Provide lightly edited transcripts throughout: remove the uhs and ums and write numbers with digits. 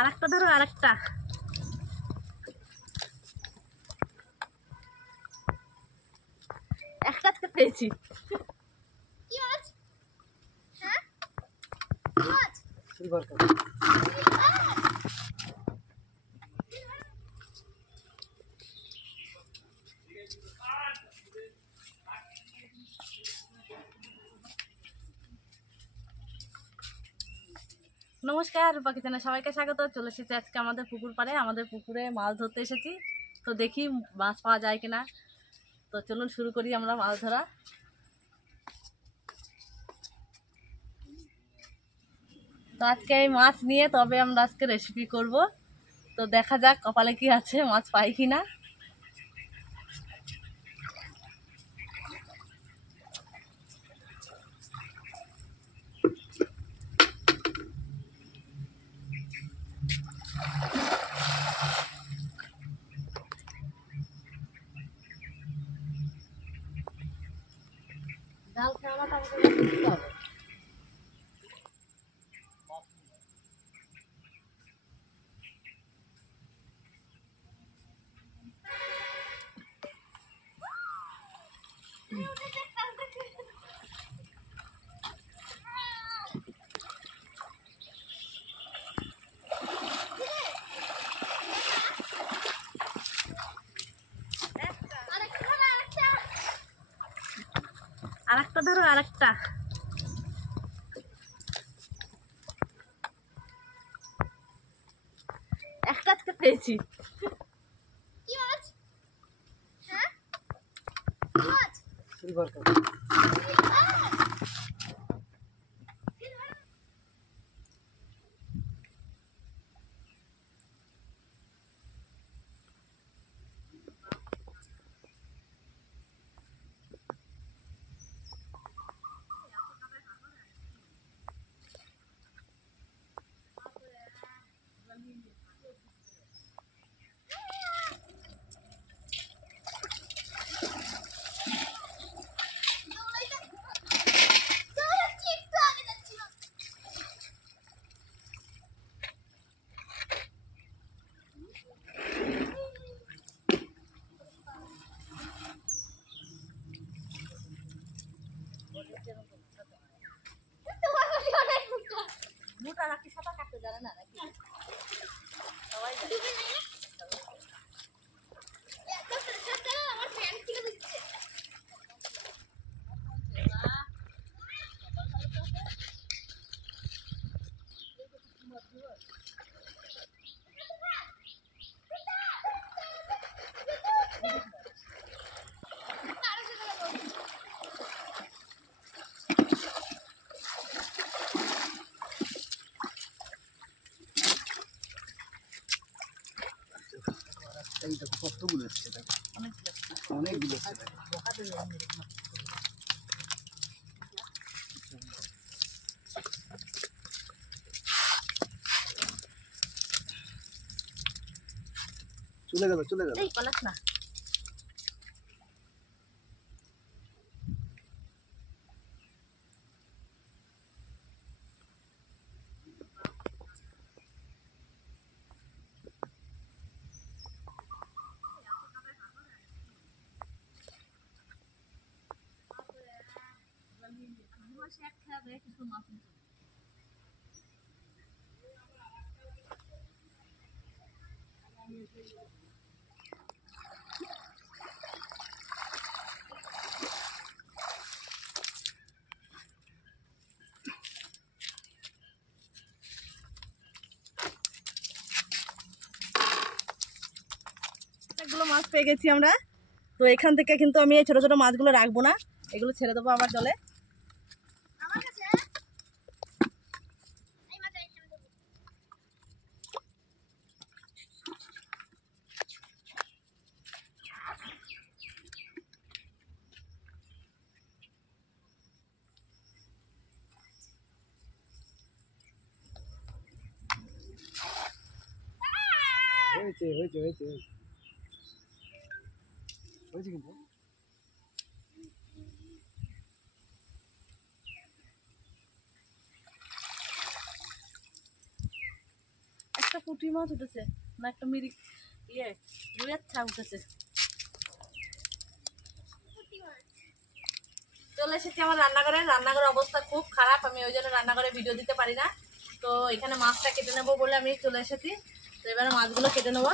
আরেকটা ধরো, আরেকটা। একটা আজকে পেয়েছি। কি মাছ? হ্যাঁ কি মাছ? Silver cup. নমস্কার, রূপা কিচেনে সবাইকে স্বাগত। চলে এসেছি আজকে আমাদের পুকুর পাড়ে। আমাদের পুকুরে মাছ ধরতে এসেছি, তো দেখি মাছ পাওয়া যায় কিনা। তো চলুন শুরু করি আমরা মাছ ধরা। তো আজকে এই মাছ নিয়ে তবে আমরা আজকে রেসিপি করব। তো দেখা যাক কপালে কি আছে, মাছ পাই কিনা। ডাল খাওয়াটা আমাকে দিতে হবে। আরেকটা ধরো, আরেকটা। একটা আজকে পেয়েছি। কি মাছ? হ্যাঁ কি মাছ? Silver cup. মোটা নাকি সাঁতার কাটতে জানে না নাকি? সবাই জানে। আমার প্যান্ট থেকে দিচ্ছে। এই দেখো কতগুলো এসছে, দেখো অনেকগুলো এসছে। দেখো চলে গেল, চলে গেল। এই পালাস না। অনেকগুলো মাছ পেয়ে গেছি আমরা। তো এখান থেকে কিন্তু আমি এই ছোট ছোট মাছগুলো রাখবো না, এগুলো ছেড়ে দেবো আবার জলে। আমার কাছে এই মাছ এখানে দেবো। হয়েছে হয়েছে হয়েছে হয়েছে কিন্তু একটা একটা পুঁটি মাছ উঠেছে, না একটা মিরিক রুইয়ের ছা উঠেছে। পুঁটি মাছ। চলে এসেছি আমার রান্নাঘরে। রান্নাঘরের অবস্থা খুব খারাপ, আমি ওই জন্য রান্নাঘরে ভিডিও দিতে পারি না। তো এখানে মাছটা কেটে নেবো বলে আমি চলে এসেছি। তো এবারে মাছগুলো কেটে নেবো।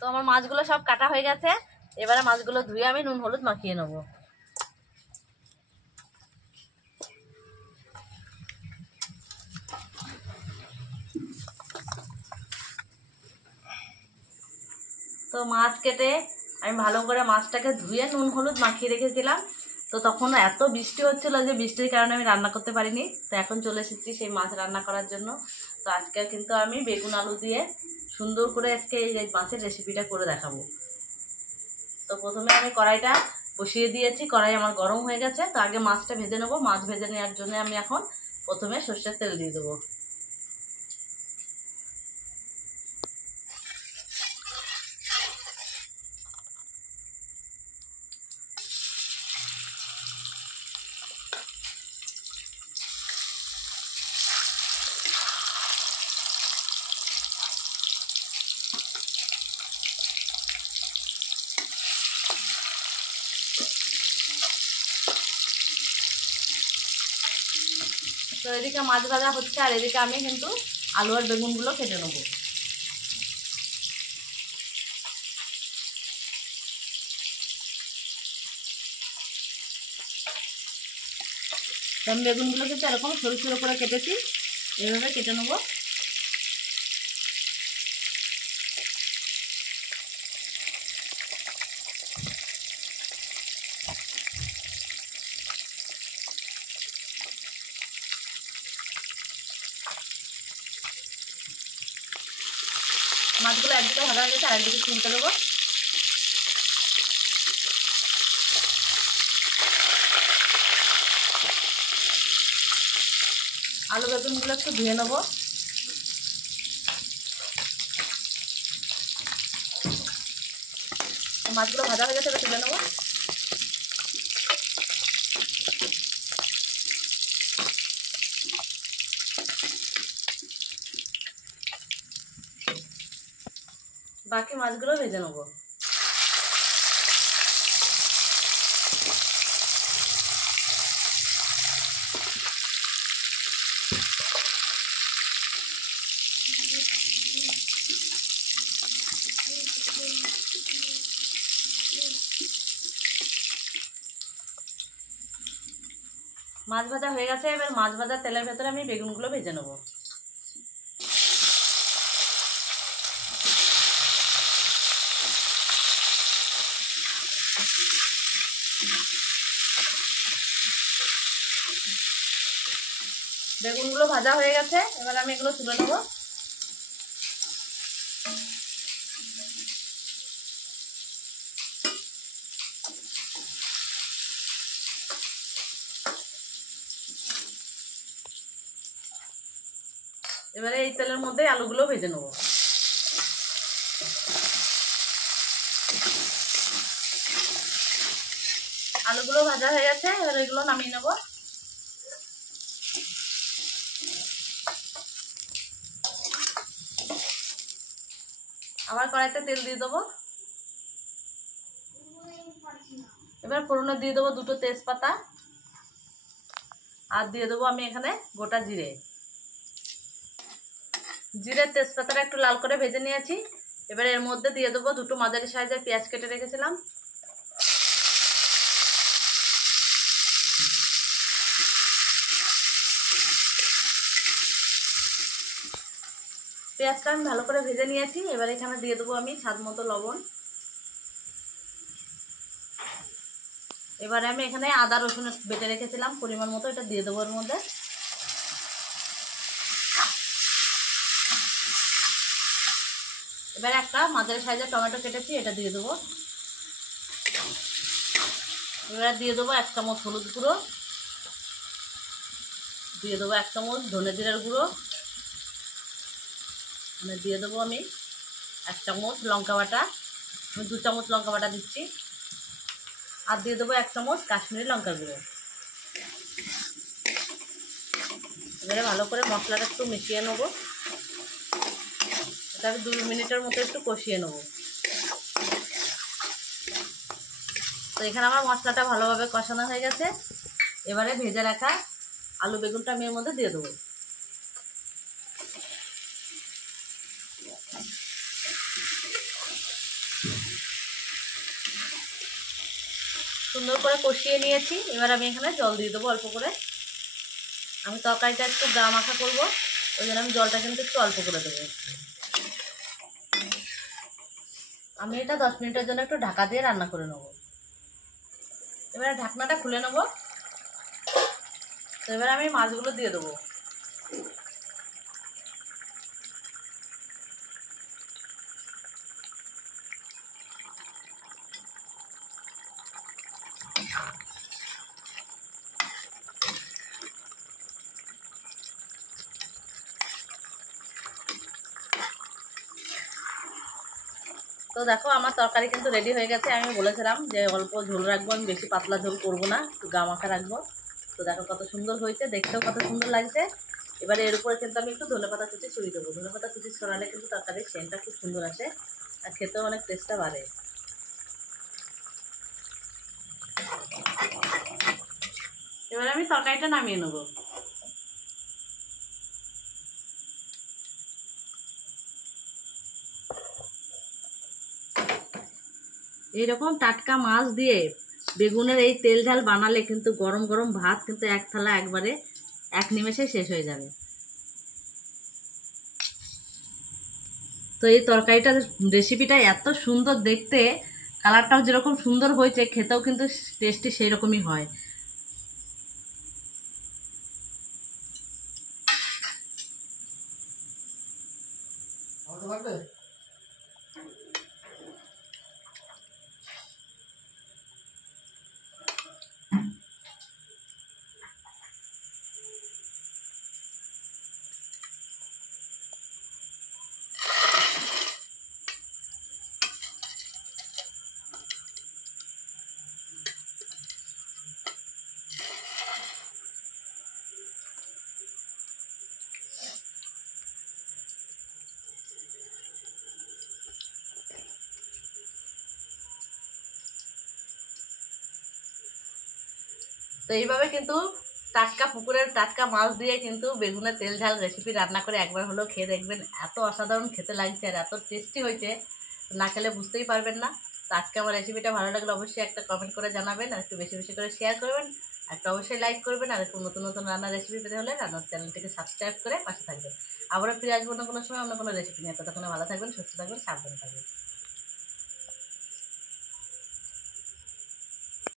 তো আমার মাছগুলো সব কাটা হয়ে গেছে। এবারে মাছগুলো ধুয়ে আমি নুন হলুদ মাখিয়ে নেবো। তো মাছ কেটে আমি ভালো করে মাছটাকে ধুয়ে নুন হলুদ মাখিয়ে রেখেছিলাম। তো তখন এত বৃষ্টি হচ্ছিল যে বৃষ্টির কারণে আমি রান্না করতে পারিনি। তো এখন চলে এসেছি সেই মাছ রান্না করার জন্য। তো আজকে কিন্তু আমি বেগুন আলু দিয়ে সুন্দর করে আজকে এই মাছের রেসিপিটা করে দেখাবো। তো প্রথমে আমি কড়াইটা বসিয়ে দিয়েছি, কড়াই আমার গরম হয়ে গেছে। তো আগে মাছটা ভেজে নেবো। মাছ ভেজে নেওয়ার জন্য আমি এখন প্রথমে সর্ষের তেল দিয়ে দেবো। তো এদিকে মাছ ভাজা হচ্ছে, আর এদিকে আমি কিন্তু আলু আর বেগুনগুলো কেটে নেবো। তো আমি বেগুনগুলো কিন্তু এরকম সরু সরু করে কেটেছি, এভাবে কেটে নেবো। মাছগুলো একদিকে ভাজা হয়ে গেছে, আর একদিকে তুলতে দেবো। আলু বেগুনগুলো একটু ধুয়ে নেবো। মাছগুলো ভাজা হয়ে গেছে, তুলে নেবো। বাকি মাছগুলো ভেজে নেবো। মাছ ভাজা হয়ে গেছে, এবার মাছ ভাজার তেলের ভেতরে আমি বেগুনগুলো ভেজে নেবো। বেগুনগুলো ভাজা হয়ে গেছে, এবার আমি এগুলো তুলে নেবো। এবারে এই তেলের মধ্যে আলুগুলো ভেজে নেবো। আলুগুলো ভাজা হয়ে গেছে, এবার এগুলো নামিয়ে নেবো। আবার কড়াইতে তেল দিয়ে দেবো। এবার ফোড়নে দিয়ে দেবো দুটো তেজপাতা, আর দিয়ে দেবো আমি এখানে গোটা জিরে। জিরের তেজপাতাটা একটু লাল করে ভেজে নিয়েছি। এবারে এর মধ্যে দিয়ে দেবো 2টো মাঝারি সাইজের পেঁয়াজ কেটে রেখেছিলাম। পেঁয়াজটা আমি ভালো করে ভেজে নিয়েছি। এবার এখানে দিয়ে দেবো আমি স্বাদ মতো লবণ। এবারে আমি এখানে আদা রসুন বেটে রেখেছিলাম পরিমাণ মতো, এটা দিয়ে দেবো এর মধ্যে। এবারে একটা মাঝারি সাইজের টমেটো কেটেছি, এটা দিয়ে দেবো। এবার দিয়ে দেবো 1 চামচ হলুদ গুঁড়ো, দিয়ে দেবো 1 চামচ ধনে জিরার গুঁড়ো, মানে দিয়ে দেবো আমি 1 চামচ লঙ্কা বাটা, আমি 2 চামচ লঙ্কা বাটা দিচ্ছি, আর দিয়ে দেবো 1 চামচ কাশ্মীরি লঙ্কার গুঁড়ো। এবারে ভালো করে মশলাটা একটু মিশিয়ে নেবো। এটা আমি 2 মিনিটের মতো একটু কষিয়ে নেবো। তো এখানে আমার মশলাটা ভালোভাবে কষানো হয়ে গেছে। এবারে ভেজে রাখা আলু বেগুনটা আমি এর মধ্যে দিয়ে দেবো। সুন্দর করে কষিয়ে নিয়েছি। এবার আমি এখানে জল দিয়ে দেবো অল্প করে। আমি তরকারিটা একটু গা মাখা করবো, ওই জন্য আমি জলটা কিন্তু একটু অল্প করে দেবো। আমি এটা 10 মিনিটের জন্য একটু ঢাকা দিয়ে রান্না করে নেব। এবারে ঢাকনাটা খুলে নেব। তো এবার আমি মাছগুলো দিয়ে দেবো। তো দেখো আমার তরকারি কিন্তু রেডি হয়ে গেছে। আমি বলেছিলাম যে অল্প ঝোল রাখবো, আমি বেশি পাতলা ঝোল করবো না, একটু গা মাখা রাখবো। তো দেখো কত সুন্দর হয়েছে, দেখতেও কত সুন্দর লাগছে। এবারে এর উপরে কিন্তু আমি একটু ধনেপাতা কুচি ছড়িয়ে দেবো। ধনেপাতা কুচি ছড়ালে কিন্তু তরকারির সেন্টটা খুব সুন্দর আসে আর খেতেও অনেক টেস্টটা বাড়ে। এবারে আমি তরকারিটা নামিয়ে নেবো। এইরকম টাটকা মাছ দিয়ে বেগুনের এই তেল ঝাল বানালে কিন্তু গরম গরম ভাত কিন্তু এক থালা একবারে 1 নিমেষে শেষ হয়ে যাবে। তো এই তরকারিটার রেসিপিটা এত সুন্দর দেখতে, কালারটাও যেরকম সুন্দর হয়েছে, খেতেও কিন্তু টেস্টি সেই রকমই হয়। তো এইভাবে কিন্তু টাটকা পুকুরের টাটকা মাছ দিয়ে কিন্তু বেগুনের তেল ঝাল রেসিপি রান্না করে একবার হলেও খেয়ে দেখবেন। এত অসাধারণ খেতে লাগছে আর এত টেস্টি হয়েছে, না খেলে বুঝতেই পারবেন না। তো আজকে আমার রেসিপিটা ভালো লাগলে অবশ্যই একটা কমেন্ট করে জানাবেন, আর একটু বেশি বেশি করে শেয়ার করবেন, একটা অবশ্যই লাইক করবেন। আর একটু নতুন নতুন রান্নার রেসিপি পেতে হলে রান্নার চ্যানেলটিকে সাবস্ক্রাইব করে পাশে থাকবেন। আবারও ফিরে আসবো না কোনো সময় অন্য কোনো রেসিপি নিয়ে। ততক্ষণে ভালো থাকবেন, সুস্থ থাকবেন, সাবধানে থাকবেন।